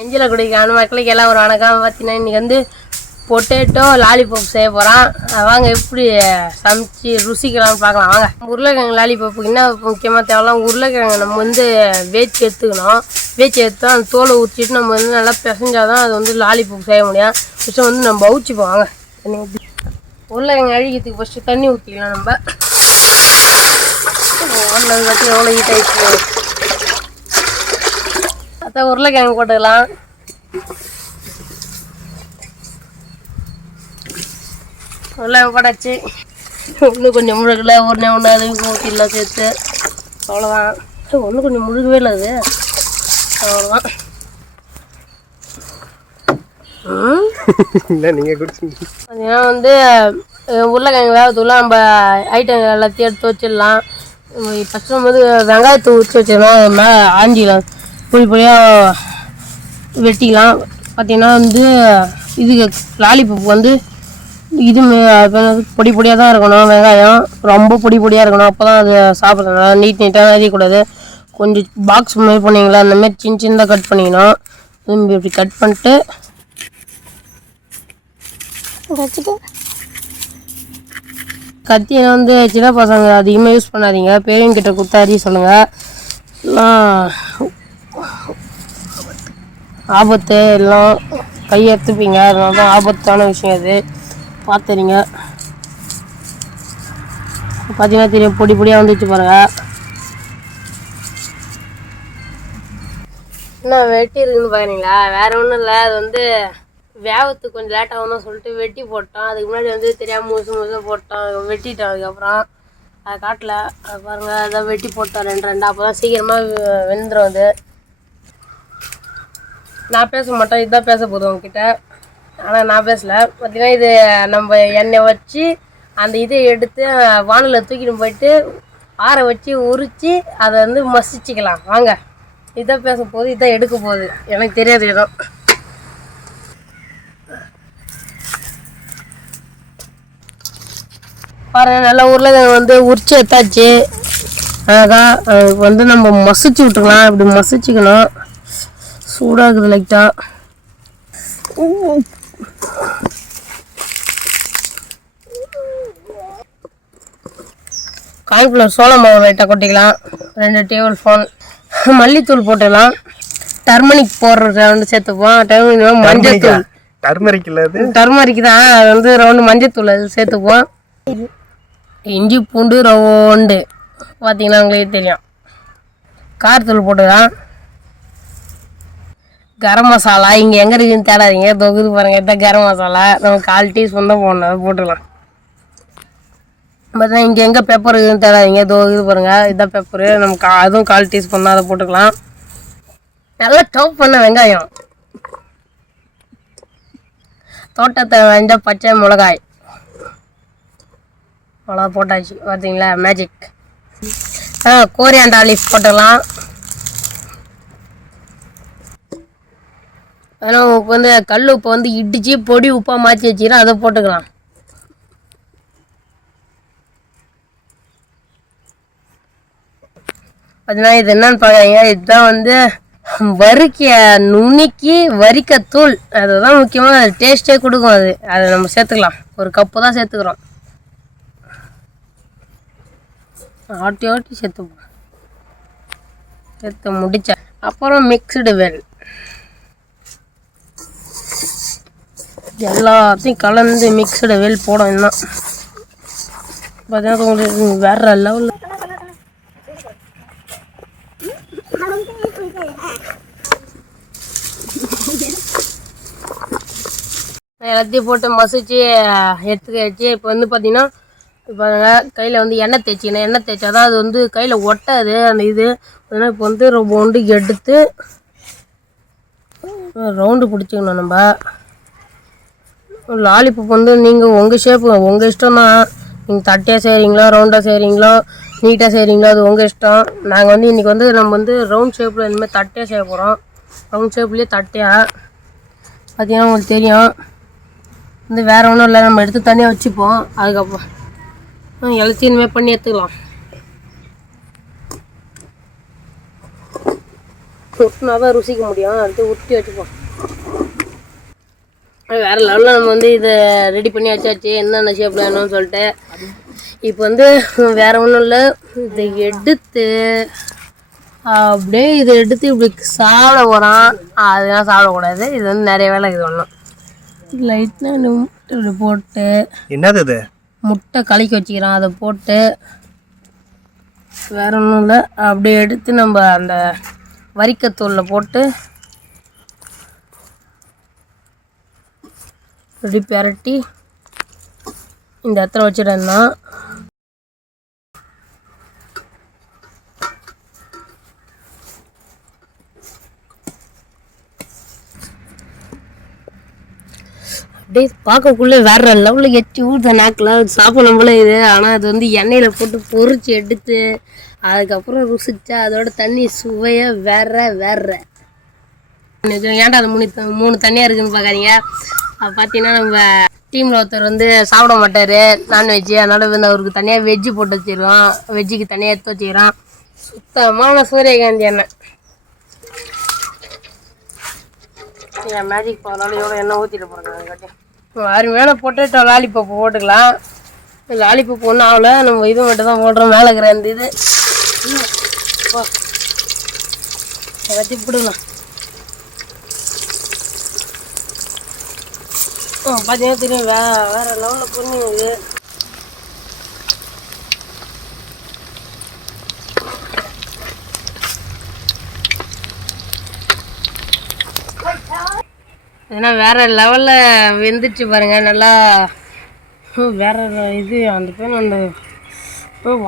நெஞ்சில் குடிக்கான மக்களுக்கு எல்லாம் ஒரு வணக்கம். பார்த்தீங்கன்னா இன்றைக்கி வந்து பொட்டேட்டோ லாலிபாப் செய்ய போகிறோம். வாங்க எப்படி சமைச்சு ருசிக்கலாம்னு பார்க்கலாம். வாங்க. உருளைக்கிழங்கு லாலிபாப்புக்கு என்ன முக்கியமாக தேவைலாம், உருளைக்கிழங்கு நம்ம வந்து வேச்சு எடுத்துக்கணும். வேச்சு எடுத்து அந்த தோலை ஊற்றிட்டு நம்ம வந்து நல்லா பிசைஞ்சால் தான் அது வந்து லாலிபாப் செய்ய முடியும். ஃபஸ்ட்டு வந்து நம்ம அவிச்சிப்போம். வாங்க தண்ணி ஊற்றி உருளைக்கிழங்கு அழிக்கிறதுக்கு ஃபஸ்ட்டு தண்ணி ஊற்றிக்கலாம். நம்ம ஒன்றது கட்டி எவ்வளோ ஹீட் ஆகிடுச்சு. அதான் உருளைக்கிழங்கு போட்டுக்கலாம். உருளைக்கிழங்கு போட்டாச்சு. இன்னும் கொஞ்சம் முழுகல ஒன்று அது ஊற்றிடலாம் சேர்த்து. அவ்வளோதான். ஒன்றும் கொஞ்சம் முழுகவே இல்லை அது. அவ்வளோதான். பார்த்தீங்கன்னா வந்து உருளைக்கிழங்கு வேகத்துக்குள்ள நம்ம ஐட்டம் எல்லாத்தையும் எடுத்து வச்சிடலாம். ஃபஸ்ட்டு நம்ம வந்து வெங்காயத்தை உரிச்சு வச்சிடலாம். மேலே ஆஞ்சிக்கலாம், பொடியாக வெட்டிக்கலாம். பார்த்திங்கன்னா வந்து இதுக்கு லாலிபாப் வந்து இது பொடி பொடியாக தான் இருக்கணும். வெங்காயம் ரொம்ப பொடியாக இருக்கணும். அப்போ தான் அது சாப்பிட்றதுனால நீட்டாக அறியக்கூடாது. கொஞ்சம் பாக்ஸ் மாதிரி பண்ணிங்களா, அந்தமாரி சின்னதாக கட் பண்ணிக்கணும். இப்படி கட் பண்ணிட்டு கத்தியை வந்து சின்ன பசங்க அதிகமாக யூஸ் பண்ணாதீங்க. பெரியவங்கிட்ட கொடுத்தாரி சொல்லுங்கள். ஆபத்து எல்லாம் கையை எடுத்துப்பீங்க. அதனால தான் ஆபத்தான விஷயம் அது. பார்த்துறீங்க. பார்த்தீங்கன்னா தெரியும், பொடி பொடியாக வந்துச்சு பாருங்கள். என்ன வெட்டி இருக்குன்னு பார்க்குறீங்களா? வேறு ஒன்றும் இல்லை, அது வந்து வேகத்துக்கு கொஞ்சம் லேட்டாகும் தான் சொல்லிட்டு வெட்டி போட்டோம். அதுக்கு முன்னாடி வந்து தெரியாமல் முழுசாக போட்டோம். வெட்டிட்டோம். அதுக்கப்புறம் அதை காட்டல. அது பாருங்கள், அதான் வெட்டி போட்டோம் ரெண்டு. அப்போ தான் சீக்கிரமாக வெந்துடும் அது. நான் பேச மாட்டேன், இதுதான் பேச போதும் உங்ககிட்ட. ஆனால் நான் பேசலை. பார்த்தீங்கன்னா இது நம்ம எண்ணெய் வச்சு அந்த இதை எடுத்து வானலில் தூக்கிட்டு போயிட்டு ஆற வச்சு உரித்து அதை வந்து மசிச்சிக்கலாம். வாங்க, இதுதான் பேச போகுது, இதுதான் எடுக்க போகுது. எனக்கு தெரியாது எதுவும். பாருங்கள், நல்லா உருளைக்கிழங்கு வந்து உரிச்சு எடுத்தாச்சு. அதான் வந்து நம்ம மசிச்சு விட்டுக்கலாம். இப்படி மசிச்சுக்கணும். சூடாகுது லைட்டாக. காய்ஃப்ளவர் சோள மாவு லைட்டாக கொட்டிக்கலாம். 2 டேபிள் ஸ்பூன் மல்லித்தூள் போட்டுக்கலாம். டர்மரிக் போடுறது வந்து சேர்த்துப்போம். மஞ்சள் தூள், டர்மரிக் தான், அது வந்து ரவுண்டு மஞ்சள் அது சேர்த்துப்போம். இஞ்சி பூண்டு ரவுண்டு பார்த்தீங்கன்னா உங்களுக்கு தெரியும். காரத்தூள் போட்டுக்கலாம். கரம் மசாலா இங்கே எங்கே இருக்குதுன்னு தேடாதீங்க. தொகுது பாருங்கள், இதுதான் கரம் மசாலா. நம்ம 1/4 டீஸ்பூன் தான் போடணும். அதை போட்டுக்கலாம். பார்த்தீங்கன்னா இங்கே எங்கே பெப்பர் இருக்குதுன்னு தேடாதீங்க. தொகுது பாருங்கள், இதுதான் பெப்பரு. நம்ம அதுவும் 1/4 டீஸ்பூன் தான். அதை போட்டுக்கலாம். நல்லா சாப் பண்ண வெங்காயம், தோட்டத்தை வெஞ்ச பச்சை மிளகாய், அவ்வளோ போட்டாச்சு. பார்த்தீங்களா, மேஜிக். கோரியாண்டர் லீஃப் போட்டுக்கலாம். ஆனால் உப்பு வந்து கல் உப்பை வந்து இடித்து பொடி உப்பாக மாற்றி வச்சுக்கிறோம். அதை போட்டுக்கலாம். பார்த்தீங்கன்னா இது என்னன்னு பார்க்குறீங்க, இதுதான் வந்து நுணுக்கி வரிக்கத்தூள். அதுதான் முக்கியமாக அது டேஸ்ட்டே கொடுக்கும். அதை நம்ம சேர்த்துக்கலாம். 1 கப்பு தான் சேர்த்துக்கிறோம். ஆட்டி சேர்த்துப்போம். சேர்த்து முடிச்ச அப்புறம் மிக்ஸ்டு வெல் எல்லாத்தையும் கலந்து மிக்ஸ்டு வெல் போடும். இன்னும் பார்த்தீங்கன்னா உங்களுக்கு வேற லெவலில் எல்லாத்தையும் போட்டு மசிச்சு எடுத்துக்கிச்சு. இப்போ வந்து பார்த்தீங்கன்னா இப்போ கையில் வந்து எண்ணெய் தேய்ச்சிக்கணும். எண்ணெய் தேய்ச்சா தான் அது வந்து கையில் ஒட்டாது அந்த இது. அதனால் இப்போ வந்து ரவுண்டு எடுத்து ரவுண்டு பிடிச்சிக்கணும். நம்ம லாலிபாப் வந்து நீங்கள் உங்கள் ஷேப்பு உங்கள் இஷ்டம் தான். நீங்கள் தட்டையாக செய்கிறீங்களோ, ரவுண்டாக செய்கிறீங்களோ, நீட்டாக செய்கிறீங்களோ, அது உங்கள் இஷ்டம். நாங்கள் வந்து இன்றைக்கி வந்து நம்ம வந்து ரவுண்ட் ஷேப்பில் இனிமேல் தட்டையாக செய்ய போகிறோம். ரவுண்ட் ஷேப்லேயே தட்டையாக பார்த்தீங்கன்னா உங்களுக்கு தெரியும். வந்து வேறு ஒன்றும் இல்லை, நம்ம எடுத்து தனியாக வச்சுப்போம். அதுக்கப்புறம் எல்லாத்தையும் இனிமேல் பண்ணி எடுத்துக்கலாம். உருட்டினா தான் ருசிக்க முடியும். அடுத்து உருட்டி வச்சுப்போம். வேறு லெவலில் நம்ம வந்து இதை ரெடி பண்ணி வச்சாச்சு, என்னென்ன ஷேப்பில் வேணும்னு சொல்லிட்டு. இப்போ வந்து வேறு ஒன்றும் இல்லை, இதை எடுத்து அப்படியே இதை எடுத்து இப்படி சாப்பிட போகிறான். அதெல்லாம் சாப்பிடக்கூடாது, இது வந்து நிறைய வேலை இது ஒன்றும். லைட்டாக முட்டை இப்படி போட்டு, என்னது இது முட்டை கலக்கி வச்சுக்கிறான், அதை போட்டு வேற ஒன்றும் இல்லை, அப்படியே எடுத்து நம்ம அந்த வரிக்கத்தூளில் போட்டு இப்படி பெரட்டி இந்த இடத்துல வச்சிடன்னா அப்படியே பார்க்கக்குள்ளே வேற லெவலில் எச்சி ஊற்ற நாக்கில் சாப்பிடணும் போல இது. ஆனால் அது வந்து எண்ணெயில் போட்டு பொறிச்சு எடுத்து அதுக்கப்புறம் ருசிச்சா அதோட தண்ணி சுவையாக வேற. ஏன்டா அது 3 தண்ணியாக இருக்குதுன்னு பார்க்காதீங்க. பார்த்தீங்கன்னா நம்ம டீமில் ஒருத்தர் வந்து சாப்பிட மாட்டார் நான்வெஜ்ஜு, அதனால் வந்து அவருக்கு தனியாக வெஜ்ஜு போட்டு வச்சிடுறோம், வெஜ்ஜுக்கு தனியாக எடுத்து வச்சுக்கிறோம். சுத்தமான சூரியகாந்தி எண்ணெய். என் மேஜிக் போகிறனால எவ்வளோ எண்ணெய் ஊற்றிட்டு போகிறேன். அருமையான பொட்டேட்டோ லாலிபப் போட்டுக்கலாம். லாலிபப் ஒன்றும் ஆகலை, நம்ம இது மட்டும் தான் போடுறோம். மேலே இருக்கிற அந்த இது வச்சு பிடுங்கலாம். பார்த்தீங்கன்னா தெரியும், வேறு லெவலில் பொண்ணு இது. ஏன்னா வேறு லெவலில் வெந்துச்சு பாருங்கள், நல்லா வேறு இது அந்த பேர் அந்த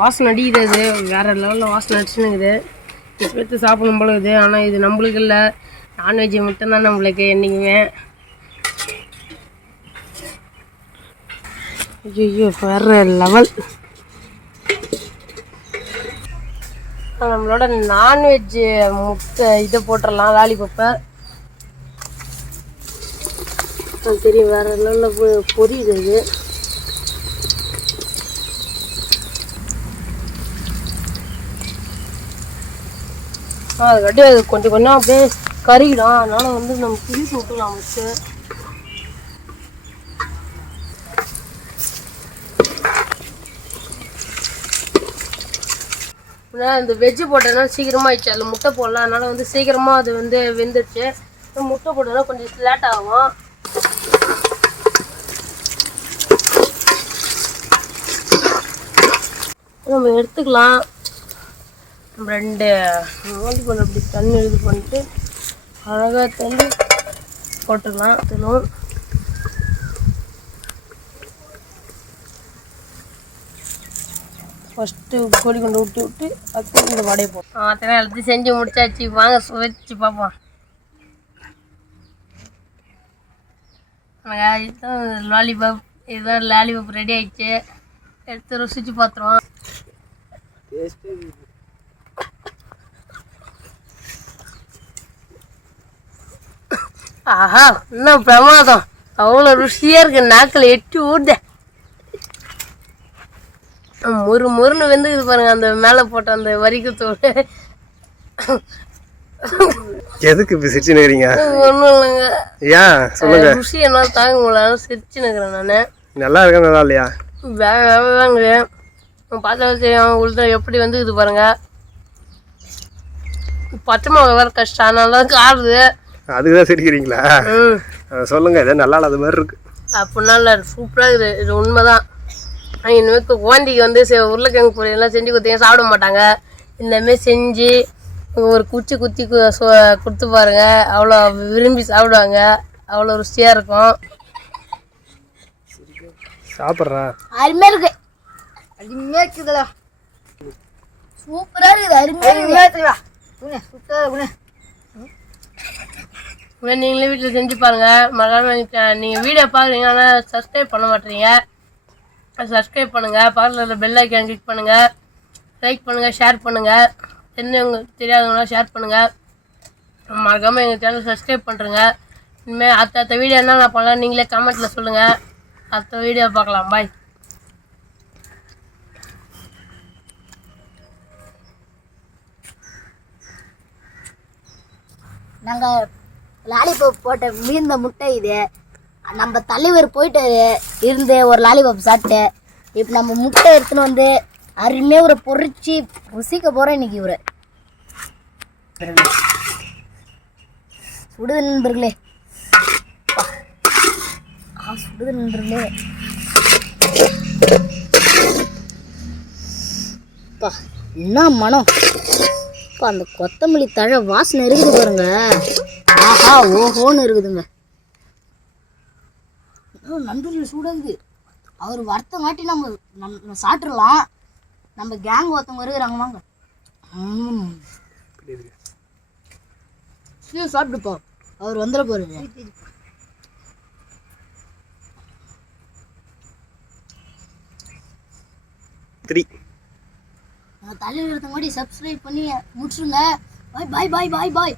வாசனை அடிக்குது. அது வேறு லெவலில் வாசனை அடிச்சுன்னுக்குது. இப்போ எடுத்து சாப்பிடும் போல இது. ஆனால் இது நம்மளுக்கு இல்லை, நான்வெஜ்ஜு மட்டும்தான் நம்மளுக்கு என்றைக்குமே. ஐயோ வேறு லெவல். நம்மளோட நான்வெஜ்ஜு முட்டை இதை போட்டுடலாம், லாலிபப்பை. தெரியும் வேறு லெவலில் பொரியுது அது. அதுக்காட்டி அது கொஞ்சம் கொஞ்சம் அப்படியே கறிடும், அதனால் வந்து நம்ம திருப்பி விட்டுலாம் வச்சு. இந்த வெஜ்ஜு போட்டதுனால சீக்கிரமாக ஆயிடுச்சு, அதில் முட்டை போடலாம், அதனால் வந்து சீக்கிரமாக அது வந்து வெந்துடுச்சு. முட்டை போட்டதுனால கொஞ்சம் லேட் ஆகும். நம்ம எடுத்துக்கலாம். நம்ம 2 வாலிபால் அப்படி தண்ணி இது பண்ணிட்டு அழகாக தண்ணி போட்டுக்கலாம். எடுத்துக்கணும். ஃபஸ்ட்டு கோழி கொண்டு விட்டு அடுத்து இந்த வடையை போட்டோம். அத்தனை எல்லாத்தையும் செஞ்சு முடிச்சாச்சு, வாங்க சுவைச்சு பார்ப்போம். இதுதான் லாலிபாப், இதுதான் லாலிபாப் ரெடி ஆகிடுச்சு. எடுத்து ருசிச்சு பார்த்துருவோம். ஆஹா, இன்னும் பிரமாதம், அவ்வளோ ருசியாக இருக்கு, நாக்கில் எட்டி ஊடுத. முறுன்னு வெந்துக்குது பாருங்க, அந்த மேலே போட்ட அந்த வரிக்கத்தோடு. எதுக்கு இப்போ சிரிச்சுன்னு இருக்கிறீங்க? ஒன்றும் இல்லைங்க, ஏன் சொல்லுங்க. ருசி என்னால் தாங்க முடியல, சிரிச்சுன்னு இருக்கிறேன் நான். நல்லா இருக்கா நல்லா இல்லையா? வேறாங்க பார்த்தா தெரியும் உள்ள எப்படி வந்துக்குது பாருங்க. பச்சை மிளகா வேறு கஷ்டம், நல்லா காருது. அதுக்கு தான் சிரிக்கிறீங்களா? சொல்லுங்க, இதை நல்லா இல்லாத மாதிரி இருக்கு. அப்படின்னா இல்லை, சூப்பராக இருக்குது, இது உண்மைதான். இனிமேல் குழந்தைக்கு வந்து உருளைக்கிழங்கு பொரியெல்லாம் செஞ்சு கொடுத்தீங்க சாப்பிட மாட்டாங்க. இந்தமாரி செஞ்சு ஒரு குச்சி குத்தி கொடுத்து பாருங்க, அவ்வளோ விரும்பி சாப்பிடுவாங்க, அவ்வளோ ருசியாக இருக்கும். சாப்பிட்றேன், அருமையாக இருக்கு, அருமையாக இருக்குதுல, சூப்பராக இருக்குது, அருமையாக இருக்குதா, சூப்பராக. நீங்களே வீட்டில் செஞ்சு பாருங்கள். மறக்காம நீங்கள் வீடியோ பார்க்குறீங்க ஆனால் சப்ஸ்கிரைப் பண்ண மாட்டேறீங்க, சப்ஸ்கிரைப் பண்ணுங்கள். பக்கத்தில் உள்ள பெல் ஐக்கான் கிளிக் பண்ணுங்கள், லைக் பண்ணுங்கள், ஷேர் பண்ணுங்கள். தெரிஞ்சவங்க தெரியாதவங்களாம் ஷேர் பண்ணுங்கள். மறக்காமல் எங்கள் சேனல் சப்ஸ்கிரைப் பண்ணுறேங்க. இனிமேல் அடுத்த வீடியோ என்ன நான் பண்ணலாம் நீங்களே கமெண்ட்டில் சொல்லுங்கள். அடுத்த வீடியோ பார்க்கலாம். பாய். நாங்கள் லாலிபாப் போட்ட மீந்த முட்டை இது. நம்ம தலைவர் போயிட்டு இருந்து ஒரு லாலிபாப் சாப்பிட்டு இப்போ நம்ம முட்டை எடுத்துன்னு வந்து அருமையாக ஒரு பொறிச்சு ருசிக்க போகிறோம் இன்னைக்கு. இவரை சுடுது நண்பர்களே, சுடுது நண்பர்களே. பா என்ன மனம்! இப்போ அந்த கொத்தமல்லி தழை வாசனை இருக்குது பாருங்க. ஆஹா ஓஹோன்னு இருக்குதுங்க. நண்பர்கள் சூடாகுது. அவர் வருத்தங்காட்டி நம்ம சாப்பிட்றலாம். நம்ம கேங் ஒருத்தவங்க இருக்கிறாங்க வாங்க. சாப்பிட்டுப்பா, அவர் வந்துட போறாரு. தலைவர் ஒருத்தவங்க சப்ஸ்கிரைப் பண்ணி முடிச்சுருங்க. பாய் பாய் பாய் பாய் பாய்.